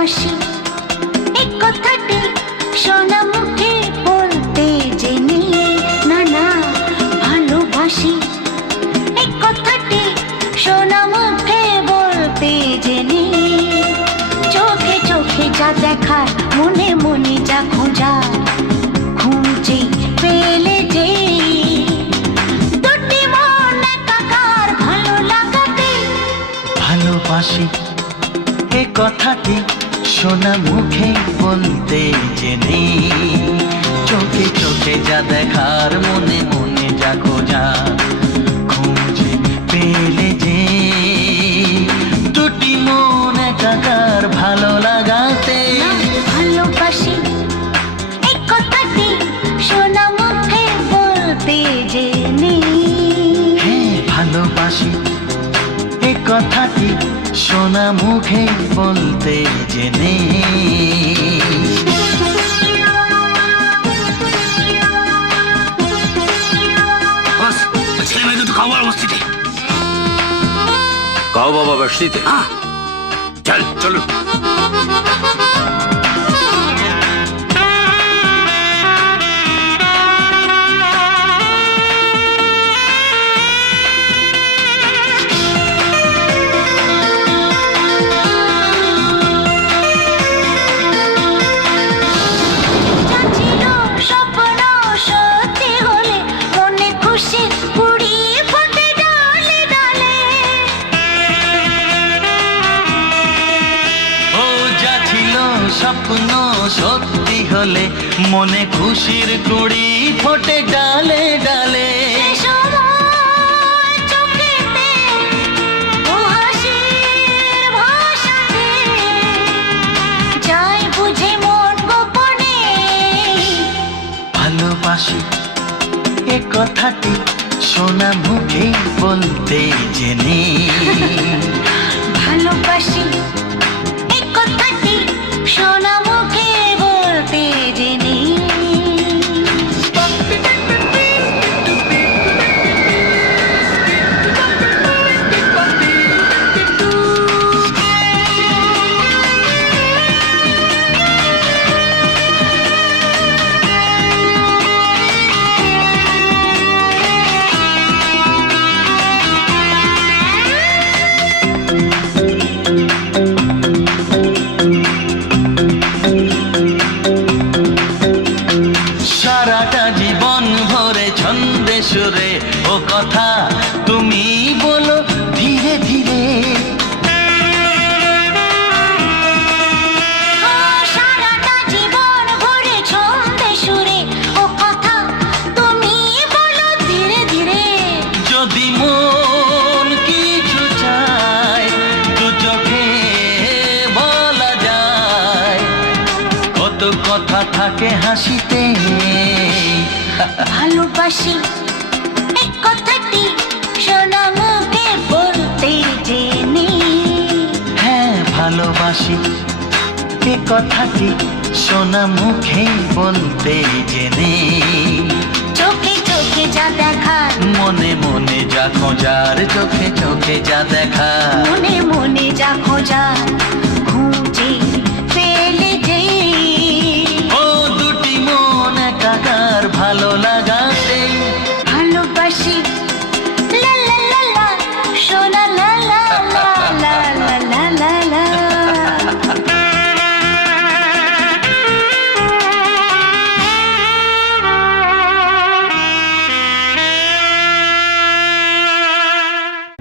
ভালোবাসি এই কথাটি শোনা মুখে বলতে জেনে না না ভালোবাসি এই কথাটি শোনা মুখে বলতে জেনে চোখে চোখে যা দেখার মনে মনে যা খোঁজা খুঁজে পেলে যে দুটি মন একাকার ভালো লাগাতে ভালোবাসি এ কথাটি শোনা মুখে বলতে জেনে চোখে চোখে যা দেখার মনে মনে যা খোঁজা খুঁজে পেলে যে দুটি মন একাকার ভালো লাগাতে ভালোবাসি এই কথাটি শোনা মুখে বলতে জেনে হ্যাঁ ভালোবাসি এ কথাটি শোনা মুখে বলতে জেনে ছেলে মেয়ে দুটো খাওয়া বস্তিতে কাও বাবা বস্তিতে চল চলো স্বপ্ন সত্যি হলে মনে খুশির কুড়ি ফোটে ডালে ডালে ভালোবাসি এ কথাটি শোনা মুখে বলতে জেনে ভালোবাসি এই কথাটি শোনা মুখে বলতে জেনে সারাটা জীবন ভরে ছন্দে সুরে ও কথা তুমি বলো ধীরে ধীরে সারাটা জীবন ভরে ছন্দে সুরে ও কথা তুমি বলো ধীরে ধীরে যদি মন কিছু চায় দু চোখে বলা যায় কত কথা থাকে হাসিতে ভালোবাসি এই কথাটি শোনা মুখে বলতে জেনে হ্যাঁ ভালোবাসি এ কথাটি শোনা মুখে বলতে জেনে চোখে চোখে যা দেখার মনে মনে যা খোঁজার চোখে চোখে যা দেখা মনে মনে যা খোঁজা